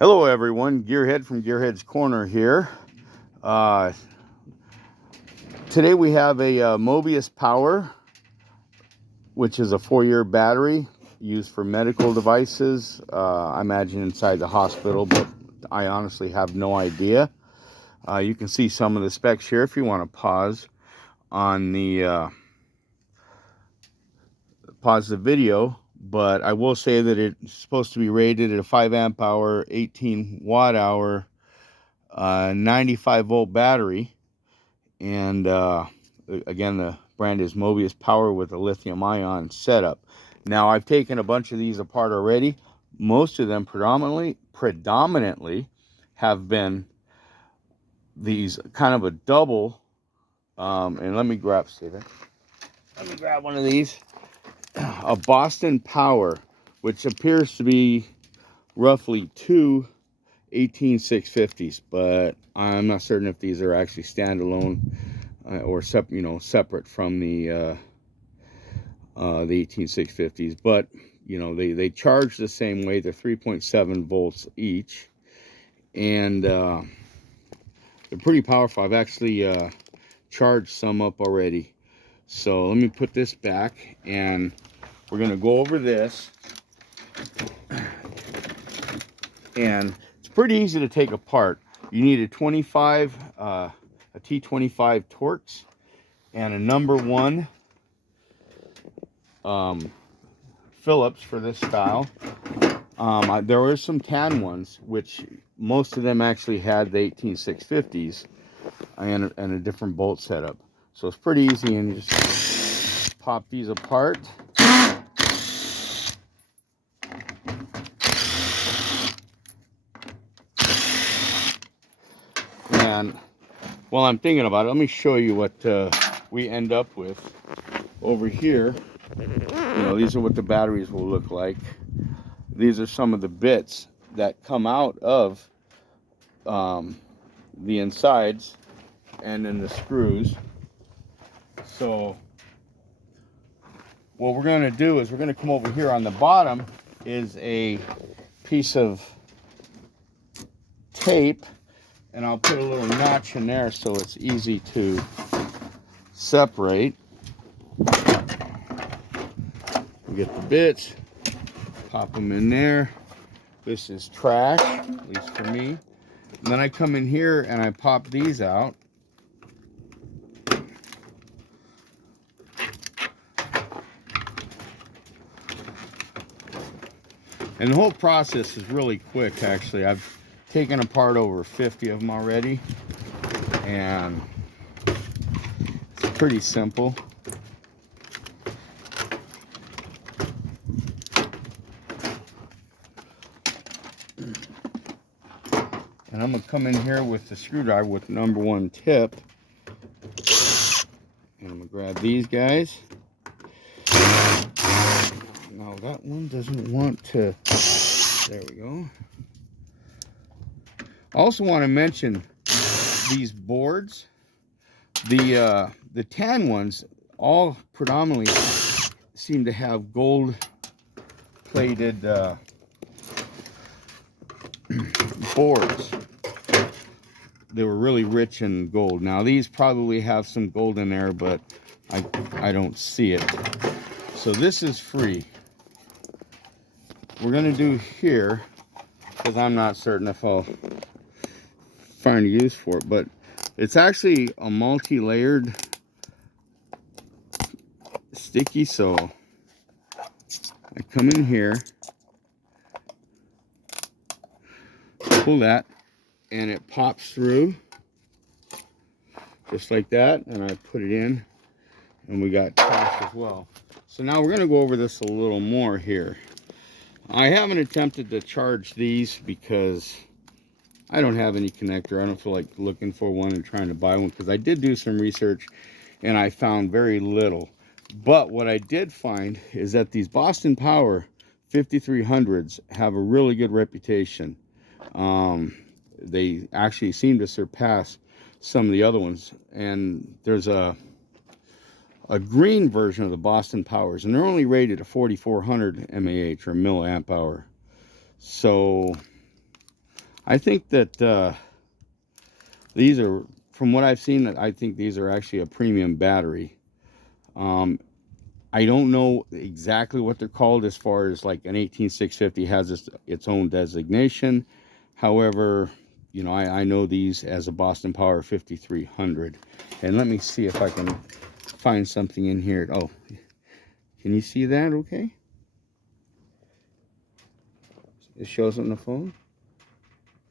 Hello everyone, Gearhead from Gearhead's Corner here. Uh, Today we have a Mobius Power, which is a 4-year battery used for medical devices. I imagine inside the hospital, but I honestly have no idea. You can see some of the specs here if you want to pause the video. But I will say that it's supposed to be rated at a 5 amp hour, 18 watt hour, 95 volt battery. And again, the brand is Mobius Power with a lithium ion setup. Now, I've taken a bunch of these apart already. Most of them predominantly have been these kind of a double. And let me grab one of these. A Boston Power, which appears to be roughly two 18650s, but I'm not certain if these are actually standalone or separate from the 18650s. But they charge the same way. They're 3.7 volts each, and they're pretty powerful. I've actually charged some up already. So let me put this back, and we're gonna go over this. And it's pretty easy to take apart. You need a 25, a T25 Torx, and a number 1 Phillips for this style. There were some tan ones, which most of them actually had the 18650s and a different bolt setup. So it's pretty easy, and you just pop these apart. And while I'm thinking about it, let me show you what we end up with over here. These are what the batteries will look like. These are some of the bits that come out of the insides and then the screws. So what we're going to do is we're going to come over here. On the bottom is a piece of tape, and I'll put a little notch in there so it's easy to separate. We get the bits, pop them in there. This is trash, at least for me. And then I come in here and I pop these out. And the whole process is really quick, actually. I've taken apart over 50 of them already, and it's pretty simple. And I'm gonna come in here with the screwdriver with the number 1 tip, and I'm gonna grab these guys. Now that one doesn't want to. There we go. I also want to mention these boards. The tan ones all predominantly seem to have gold plated boards. They were really rich in gold. Now these probably have some gold in there, but I don't see it. So this is free. We're gonna do here, because I'm not certain if I'll find a use for it, but it's actually a multi-layered sticky. So I come in here, pull that, and it pops through just like that, and I put it in, and we got trash as well. So now we're going to go over this a little more here. I haven't attempted to charge these because I don't have any connector. I don't feel like looking for one and trying to buy one, because I did do some research and I found very little. But what I did find is that these Boston Power 5300s have a really good reputation. They actually seem to surpass some of the other ones. And there's a green version of the Boston Powers, and they're only rated at 4400 mAh or milliamp hour. So I think that these are, from what I've seen, I think these are actually a premium battery. I don't know exactly what they're called, as far as like an 18650 has its own designation. However, you know, I know these as a Boston Power 5300. And let me see if I can find something in here. Oh, can you see that okay? It shows on the phone.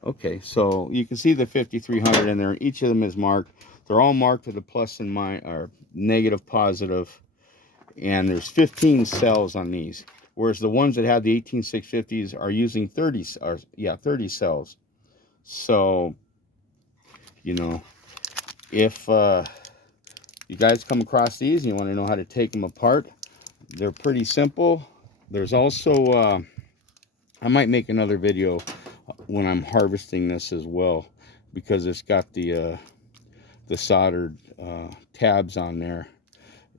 Okay, so you can see the 5300 in there. Each of them is marked. They're all marked with a plus and minus, or negative, positive. And there's 15 cells on these, whereas the ones that have the 18650s are using 30 cells. So, you know, if you guys come across these and you want to know how to take them apart, they're pretty simple. There's also I might make another video when I'm harvesting this as well, because it's got the soldered tabs on there,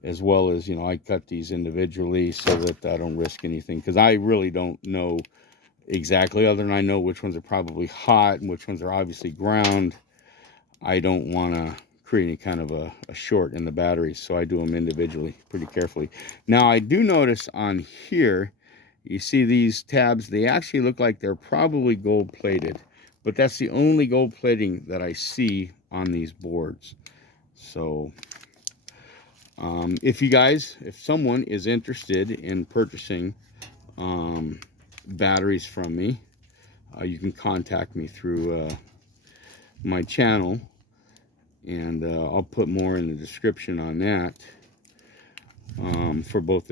as well as, you know, I cut these individually so that I don't risk anything, because I really don't know exactly, other than I know which ones are probably hot and which ones are obviously ground. I don't want to create any kind of a short in the batteries, so I do them individually pretty carefully. Now, I do notice on here, you see these tabs, they actually look like they're probably gold plated, but that's the only gold plating that I see on these boards. So if someone is interested in purchasing batteries from me, you can contact me through my channel, and I'll put more in the description on that, for both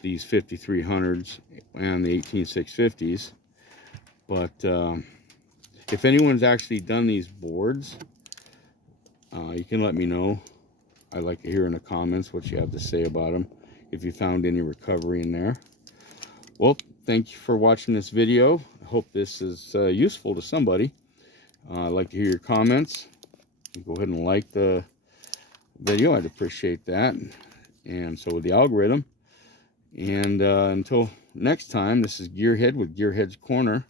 these 5300s and the 18650s. But if anyone's actually done these boards, you can let me know. I'd like to hear in the comments what you have to say about them, if you found any recovery in there. Well, thank you for watching this video. I hope this is useful to somebody. I'd like to hear your comments. Go ahead and like the video. I'd appreciate that. And so would the algorithm. And until next time, this is Gearhead with Gearhead's Corner,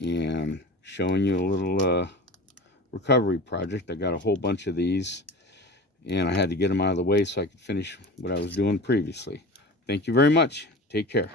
and showing you a little recovery project. I got a whole bunch of these, and I had to get them out of the way so I could finish what I was doing previously. Thank you very much. Take care.